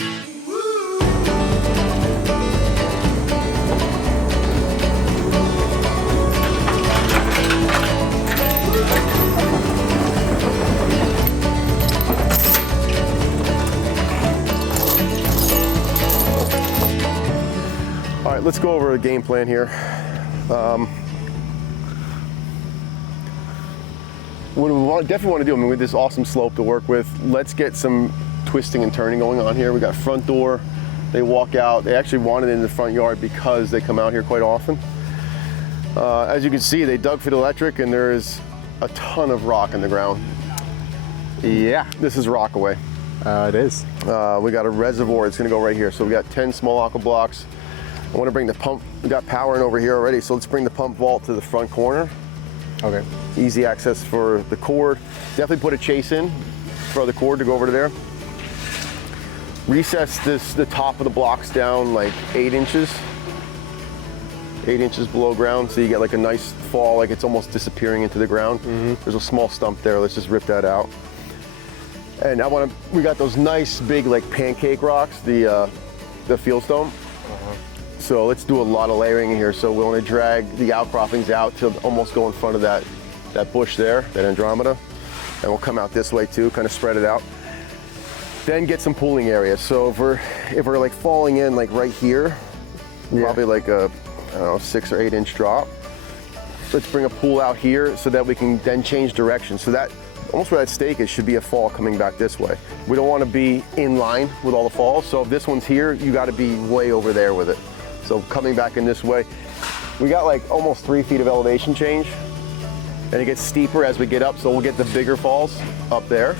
All right, let's go over the game plan here. What we definitely want to do, I mean, with this awesome slope to work with, let's get some twisting and turning going on here. We got front door, they walk out. They actually want it in the front yard because they come out here quite often. As you can see, they dug for the electric and there is a ton of rock in the ground. Yeah. This is Rockaway. It is. We got a reservoir, it's gonna go right here. So we got 10 small aqua blocks. I wanna bring the pump, we got power in over here already, so let's bring the pump vault to the front corner. Okay. Easy access for the cord. Definitely put a chase in for the cord to go over to there. Recess the top of the blocks down like 8 inches. 8 inches below ground, so you get like a nice fall, like it's almost disappearing into the ground. There's a small stump there, let's just rip that out. And we got those nice big like pancake rocks, the fieldstone. So let's do a lot of layering here. So we want to drag the outcroppings out to almost go in front of that bush there, that Andromeda. And we'll come out this way too, kind of spread it out. Then get some pooling areas. So if we're like falling in like right here, probably like a, I don't know, 6 or 8 inch drop. Let's bring a pool out here so that we can then change direction. So that, almost where that stake is, should be a fall coming back this way. We don't want to be in line with all the falls. So if this one's here, you got to be way over there with it. So coming back in this way, we got like almost 3 feet of elevation change. And it gets steeper as we get up, so we'll get the bigger falls up there.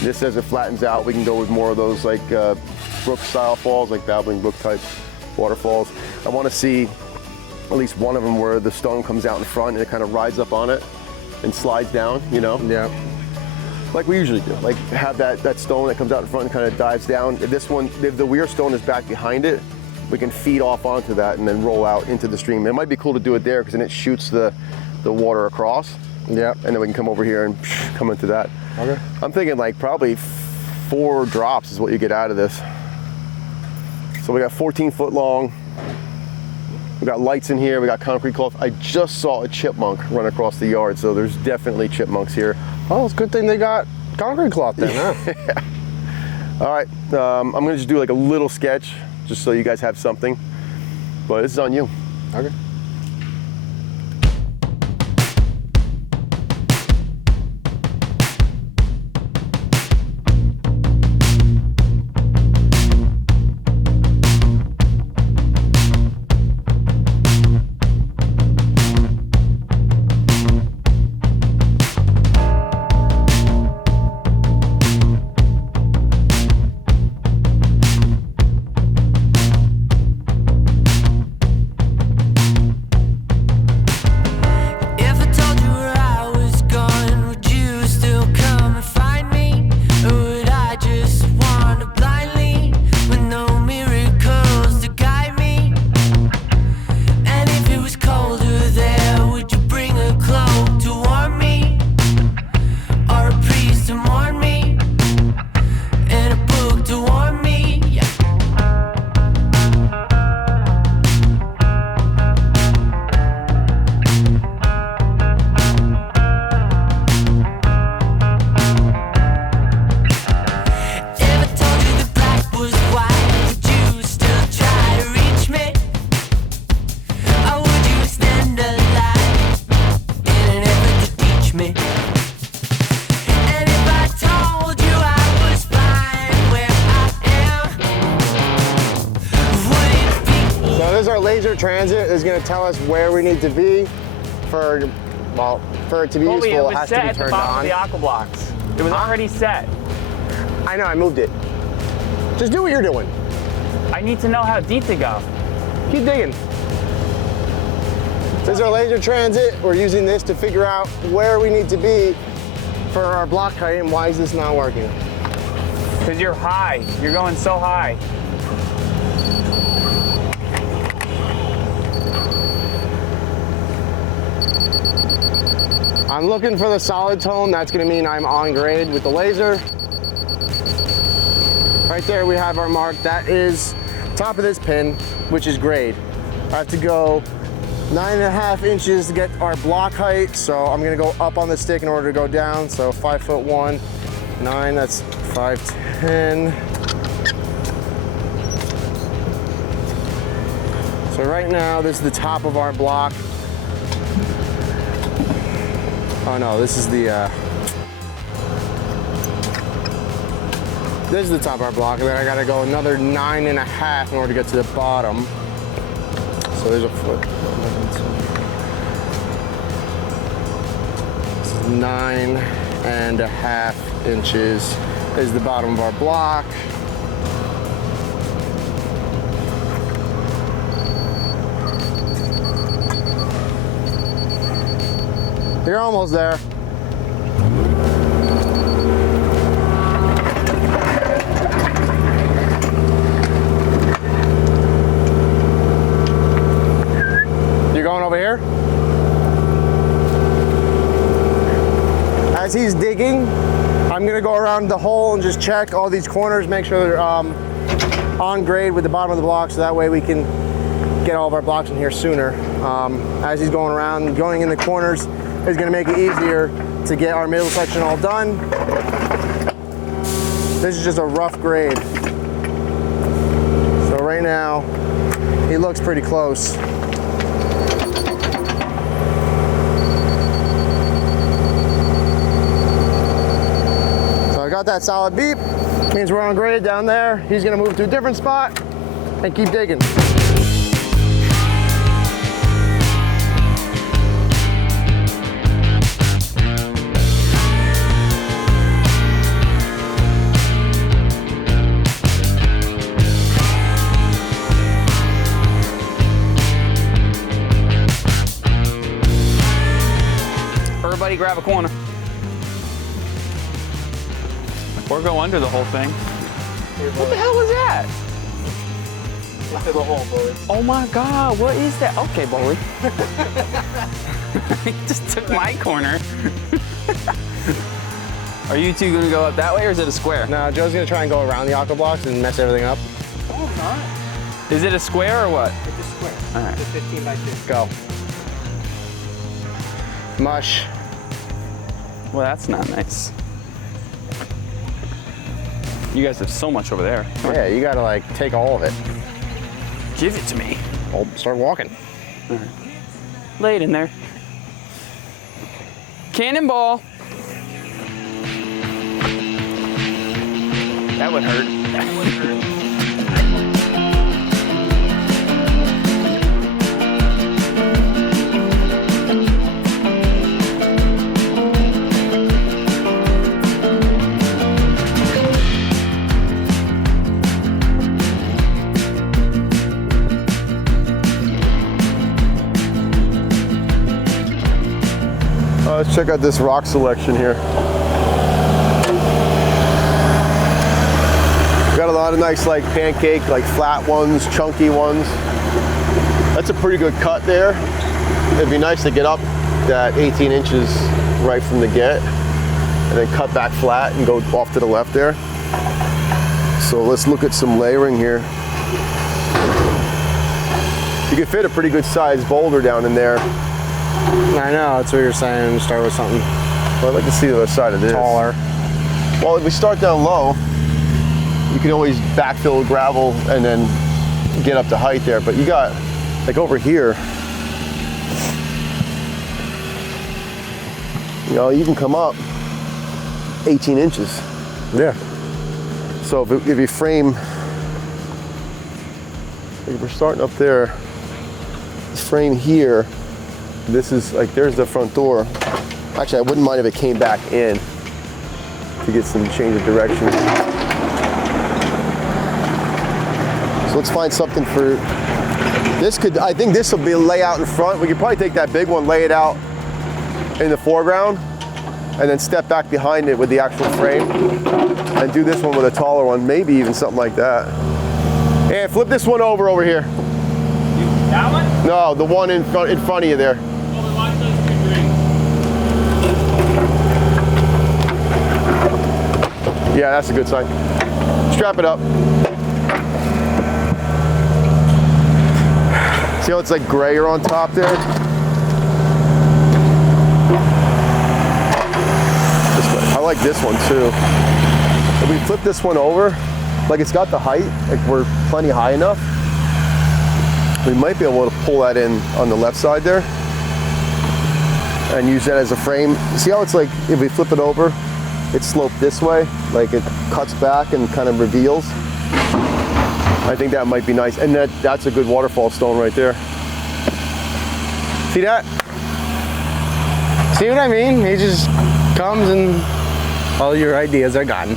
This, as it flattens out, we can go with more of those like brook style falls, like babbling brook type waterfalls. I want to see at least one of them where the stone comes out in front and it kind of rides up on it and slides down, you know? Yeah. Like we usually do, like have that stone that comes out in front and kind of dives down. If this one, if the weir stone is back behind it, we can feed off onto that and then roll out into the stream. It might be cool to do it there because then it shoots the water across. Yeah. And then we can come over here and come into that. Okay. I'm thinking like probably 4 drops is what you get out of this. So we got 14 foot long. We got lights in here, we got concrete cloth. I just saw a chipmunk run across the yard, so there's definitely chipmunks here. Oh, it's a good thing they got concrete cloth then, huh? All right, I'm gonna just do like a little sketch, just so you guys have something. But this is on you. Okay. Laser transit is going to tell us where we need to be for it to be Colby, useful. It It has to be was set at the turned bottom on. of the aqua blocks. It was already set. I know, I moved it. Just do what you're doing. I need to know how deep to go. Keep digging. This is our laser transit. We're using this to figure out where we need to be for our block height, and why is this not working? Because you're high. You're going so high. I'm looking for the solid tone. That's gonna mean I'm on grade with the laser. Right there we have our mark. That is top of this pin, which is grade. I have to go 9.5 inches to get our block height. So I'm gonna go up on the stick in order to go down. So 5'1", 9, that's 5'10". So right now, this is the top of our block. Oh no, this is the top of our block, and then I gotta go another 9.5 in order to get to the bottom. So there's a foot. This is 9.5 inches is the bottom of our block. You're almost there. You're going over here? As he's digging, I'm gonna go around the hole and just check all these corners, make sure they're on grade with the bottom of the block, so that way we can get all of our blocks in here sooner. As he's going around, going in the corners is gonna make it easier to get our middle section all done. This is just a rough grade. So right now, he looks pretty close. So I got that solid beep. Means we're on grade down there. He's gonna move to a different spot and keep digging. Everybody grab a corner. Or go under the whole thing. What the hell was that? Into the hole, Boli. Oh my God, what is that? Okay, Boli. He just took my corner. Are you two gonna go up that way or is it a square? No, Joe's gonna try and go around the aqua blocks and mess everything up. Oh, I'm not. Is it a square or what? It's a square. All right. It's a 15 by 15. Go. Mush. Well, that's not nice. You guys have so much over there. Yeah, you gotta like take all of it. Give it to me. Oh, start walking. All right. Lay it in there. Cannonball. That would hurt. That would hurt. Let's check out this rock selection here. Got a lot of nice like pancake, like flat ones, chunky ones. That's a pretty good cut there. It'd be nice to get up that 18 inches right from the get and then cut back flat and go off to the left there. So let's look at some layering here. You can fit a pretty good sized boulder down in there. I know, that's what you're saying. Start with something Well, I'd like to see the other side of this. taller. Well, if we start down low, you can always backfill gravel and then get up to height there. But you got, like over here, you know, you can come up 18 inches. Yeah. So if you frame, if we're starting up there, frame here, this is like, there's the front door. Actually, I wouldn't mind if it came back in to get some change of direction. So let's find something for, this could, I think this will be a layout in front. We could probably take that big one, lay it out in the foreground, and then step back behind it with the actual frame, and do this one with a taller one, maybe even something like that. And flip this one over here. That one? No, the one in front of you there. Yeah, that's a good sign. Strap it up. See how it's like grayer on top there? This way. I like this one too. If we flip this one over, like it's got the height, like we're plenty high enough, we might be able to pull that in on the left side there and use that as a frame. See how it's like, if we flip it over, it's sloped this way, like it cuts back and kind of reveals. I think that might be nice. And that's a good waterfall stone right there. See that? See what I mean? He just comes and all your ideas are gone.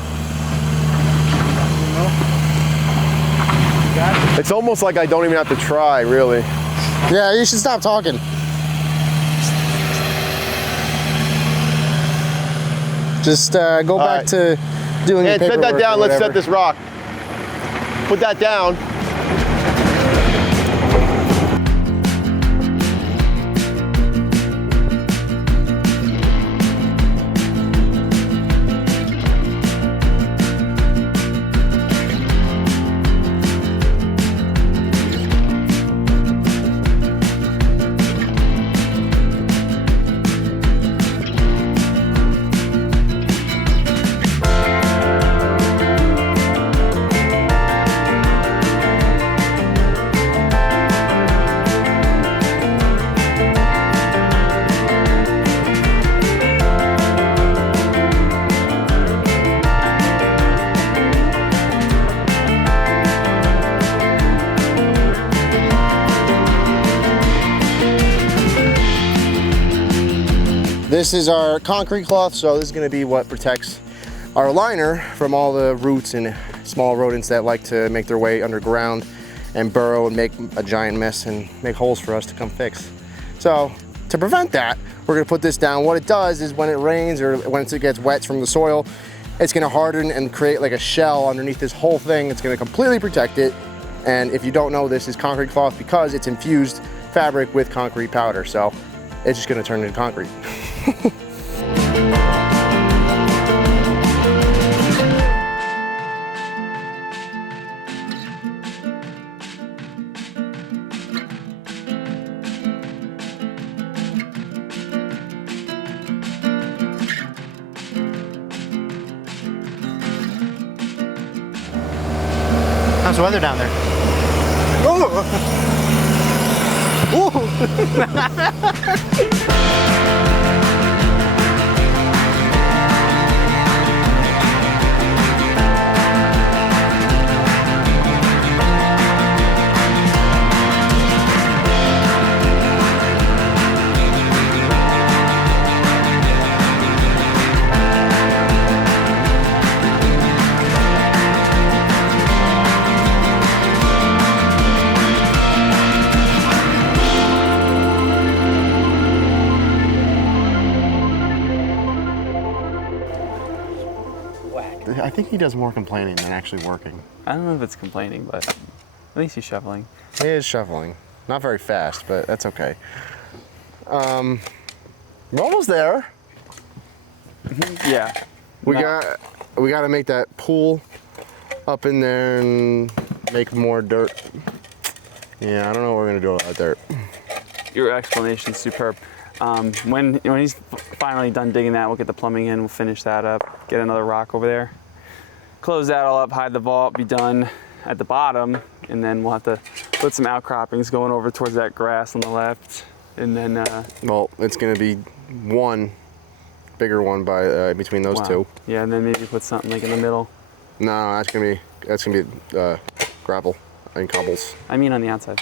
It's almost like I don't even have to try, really. Yeah, you should stop talking. Just go back to doing your And set paperwork that down, or let's set whatever. this rock. Put that down. This is our concrete cloth, so this is going to be what protects our liner from all the roots and small rodents that like to make their way underground and burrow and make a giant mess and make holes for us to come fix. So to prevent that, we're going to put this down. What it does is when it rains or when it gets wet from the soil, it's going to harden and create like a shell underneath this whole thing. It's going to completely protect it. And if you don't know, this is concrete cloth because it's infused fabric with concrete powder. So it's just going to turn into concrete. How's the weather down there? I think he does more complaining than actually working. I don't know if it's complaining, but at least he's shoveling. He is shoveling. Not very fast, but that's okay. We're almost there. Yeah. We got to make that pool up in there and make more dirt. Yeah, I don't know what we're gonna do with that dirt. Your explanation's superb. When he's finally done digging that, we'll get the plumbing in, we'll finish that up, get another rock over there, close that all up, hide the vault, be done at the bottom, and then we'll have to put some outcroppings going over towards that grass on the left, and then Well, it's gonna be one bigger one by between those two. Yeah, and then maybe put something like in the middle. No, that's gonna be gravel and cobbles. I mean on the outside.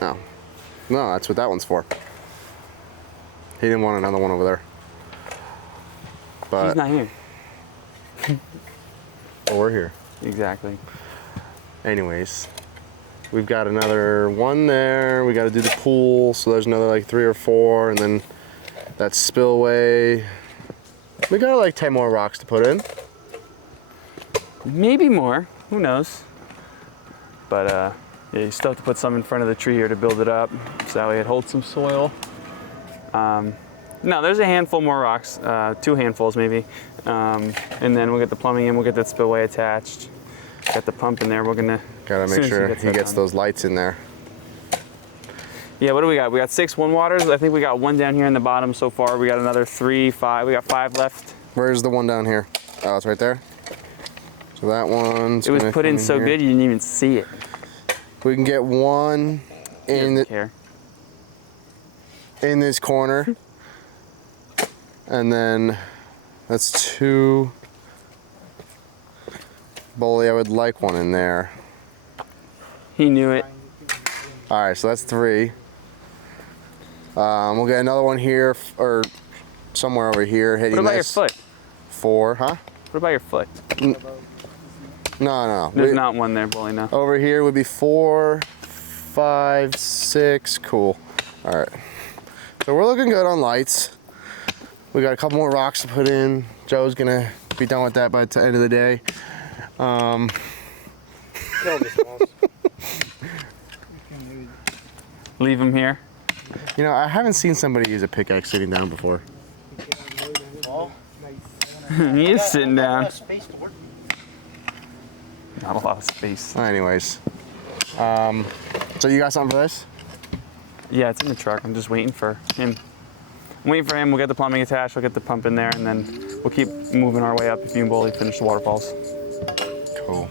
No, that's what that one's for. He didn't want another one over there. But He's not here. well, we're here. Exactly. Anyways, we've got another one there. We got to do the pool, so there's another like 3 or 4, and then that spillway. We got like 10 more rocks to put in. Maybe more, who knows? But yeah, you still have to put some in front of the tree here to build it up, so that way it holds some soil. No, there's a handful more rocks, 2 handfuls maybe, and then we'll get the plumbing in, we'll get that spillway attached. Got the pump in there. We're gonna Gotta as soon make as sure gets he that gets done. those lights in there. Yeah, what do we got? We got 6 1 waters. I think we got 1 down here in the bottom so far. We got another 3, 5. We got 5 left. Where's the one down here? Oh, it's right there. So that one's It was gonna put in come so here. good you didn't even see it. We can get one in Here. in this corner, and then that's 2. Boli, I would like one in there. He knew it. All right, so that's 3. We'll get another one here, or somewhere over here hitting What about this. your foot? 4, huh? What about your foot? No. There's not one there, Boli, no. Over here would be 4, 5, 6. Cool. All right. So we're looking good on lights. We got a couple more rocks to put in. Joe's gonna be done with that by the end of the day. Leave him here. You know, I haven't seen somebody use a pickaxe sitting down before. He is sitting down. Not a lot of space. Anyways, so you got something for this? Yeah, it's in the truck. I'm just waiting for him. I'm waiting for him. We'll get the plumbing attached. We'll get the pump in there, and then we'll keep moving our way up if you and Boli finish the waterfalls. Cool.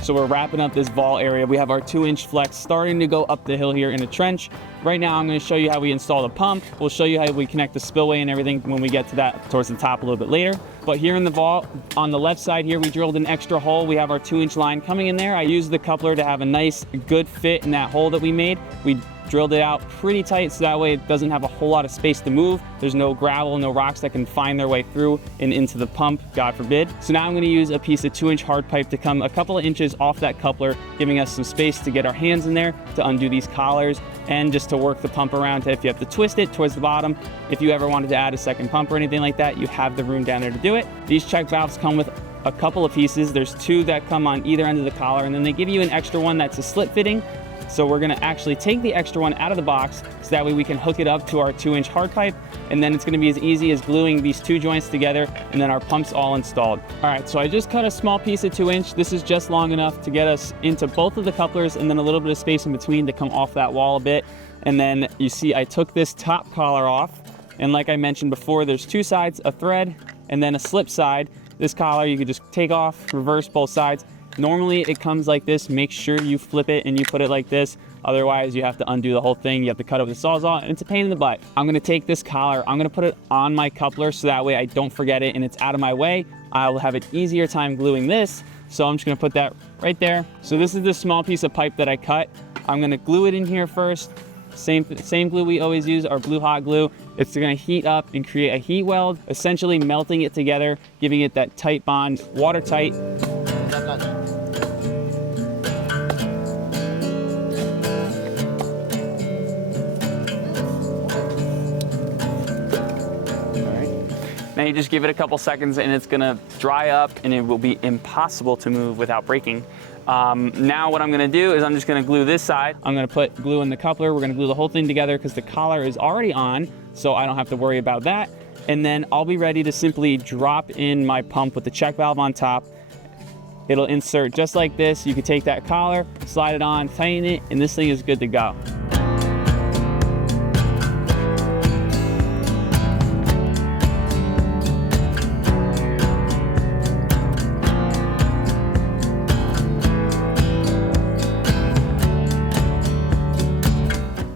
So we're wrapping up this vault area. We have our 2-inch flex starting to go up the hill here in a trench. Right now I'm going to show you how we install the pump. We'll show you how we connect the spillway and everything when we get to that towards the top a little bit later. But here in the vault, on the left side here, we drilled an extra hole. We have our 2-inch line coming in there. I used the coupler to have a nice, good fit in that hole that we made. We drilled it out pretty tight so that way it doesn't have a whole lot of space to move. There's no gravel, no rocks that can find their way through and into the pump, God forbid. So now I'm going to use a piece of 2-inch hard pipe to come a couple of inches off that coupler, giving us some space to get our hands in there, to undo these collars, and just to work the pump around to if you have to twist it towards the bottom. If you ever wanted to add a second pump or anything like that, you have the room down there to do it. These check valves come with a couple of pieces. There's 2 that come on either end of the collar, and then they give you an extra one that's a slip fitting. So we're gonna actually take the extra one out of the box so that way we can hook it up to our 2-inch hard pipe, and then it's gonna be as easy as gluing these 2 joints together, and then our pump's all installed. All right, so I just cut a small piece of 2-inch. This is just long enough to get us into both of the couplers and then a little bit of space in between to come off that wall a bit. And then you see I took this top collar off, and like I mentioned before, there's 2 sides, a thread, and then a slip side. This collar you could just take off, reverse both sides. Normally it comes like this. Make sure you flip it and you put it like this. Otherwise you have to undo the whole thing. You have to cut over the Sawzall, and it's a pain in the butt. I'm gonna take this collar, I'm gonna put it on my coupler so that way I don't forget it and it's out of my way. I'll have an easier time gluing this. So I'm just gonna put that right there. So this is the small piece of pipe that I cut. I'm gonna glue it in here first. Same glue we always use, our blue hot glue. It's gonna heat up and create a heat weld, essentially melting it together, giving it that tight bond, watertight. Now you just give it a couple seconds and it's gonna dry up and it will be impossible to move without breaking. Now what I'm gonna do is I'm just gonna glue this side. I'm gonna put glue in the coupler. We're gonna glue the whole thing together because the collar is already on, so I don't have to worry about that. And then I'll be ready to simply drop in my pump with the check valve on top. It'll insert just like this. You can take that collar, slide it on, tighten it, and this thing is good to go.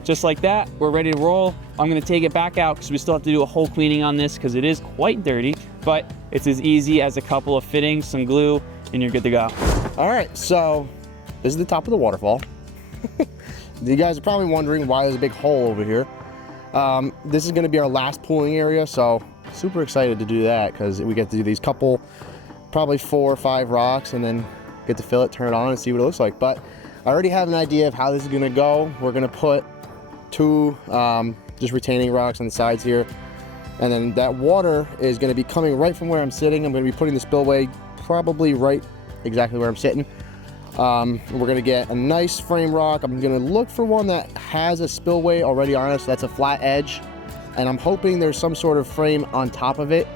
Just like that, we're ready to roll. I'm gonna take it back out because we still have to do a whole cleaning on this because it is quite dirty, but it's as easy as a couple of fittings, some glue, and you're good to go. All right, so this is the top of the waterfall. You guys are probably wondering why there's a big hole over here. This is gonna be our last pooling area, so super excited to do that because we get to do these couple, probably 4 or 5 rocks, and then get to fill it, turn it on, and see what it looks like. But I already have an idea of how this is gonna go. We're gonna put 2 just retaining rocks on the sides here, and then that water is gonna be coming right from where I'm sitting. I'm gonna be putting the spillway probably right exactly where I'm sitting. We're gonna get a nice frame rock. I'm gonna look for one that has a spillway already on it, so that's a flat edge, and I'm hoping there's some sort of frame on top of it.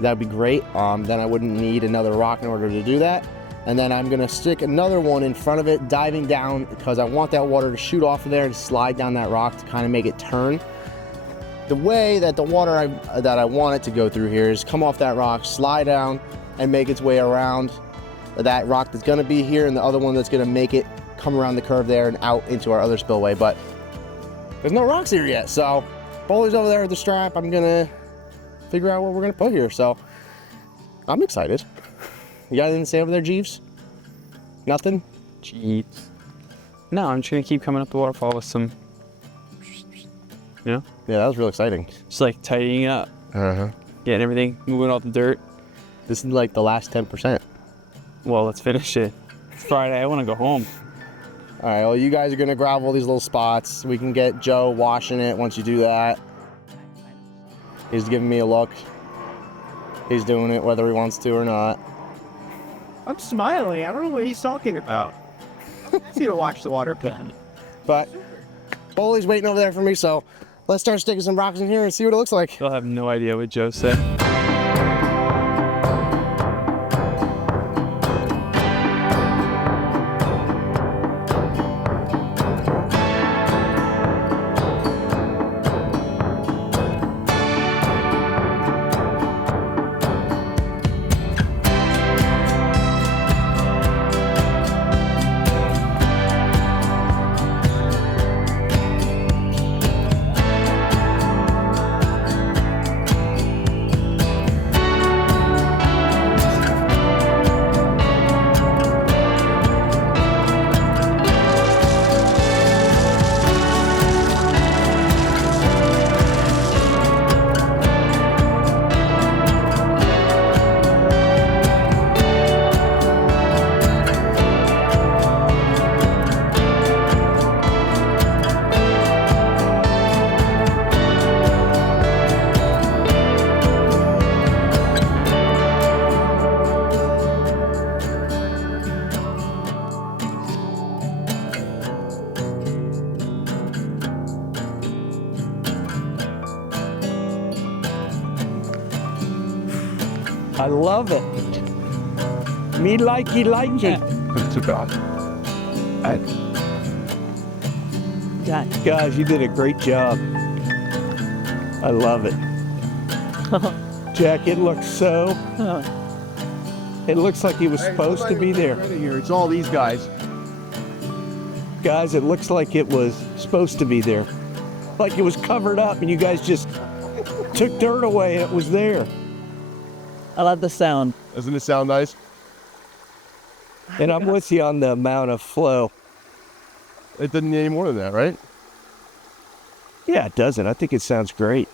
That'd be great. Then I wouldn't need another rock in order to do that. And then I'm gonna stick another one in front of it, diving down, because I want that water to shoot off of there and slide down that rock to kind of make it turn. The way that the water that I want it to go through here is come off that rock, slide down, and make its way around that rock that's gonna be here, and the other one that's gonna make it come around the curve there and out into our other spillway. But there's no rocks here yet, so Boli's over there with the strap. I'm gonna figure out what we're gonna put here, so I'm excited. You got anything to say over there, Jeeves? Nothing? Jeez. No, I'm just gonna keep coming up the waterfall with some, you know, Yeah, that was real exciting. just like tidying up, getting everything, moving all the dirt. This is like the last 10%. Well, let's finish it. It's Friday. I want to go home. All right, well, you guys are gonna gravel these little spots. We can get Joe washing it once you do that. He's giving me a look. He's doing it whether he wants to or not. I'm smiling. I don't know what he's talking about. It's here to watch the water pen. But Boli's waiting over there for me, so let's start sticking some rocks in here and see what it looks like. They'll have no idea what Joe said. I love it. Me like it. It's too bad. Guys, you did a great job. I love it. Jack, it looks so... It looks like he was supposed to be there. It's all these guys. Guys, it looks like it was supposed to be there. Like it was covered up and you guys just took dirt away and it was there. I love the sound. Doesn't it sound nice? And I'm with you on the amount of flow. It doesn't need any more than that, right? Yeah, it doesn't. I think it sounds great.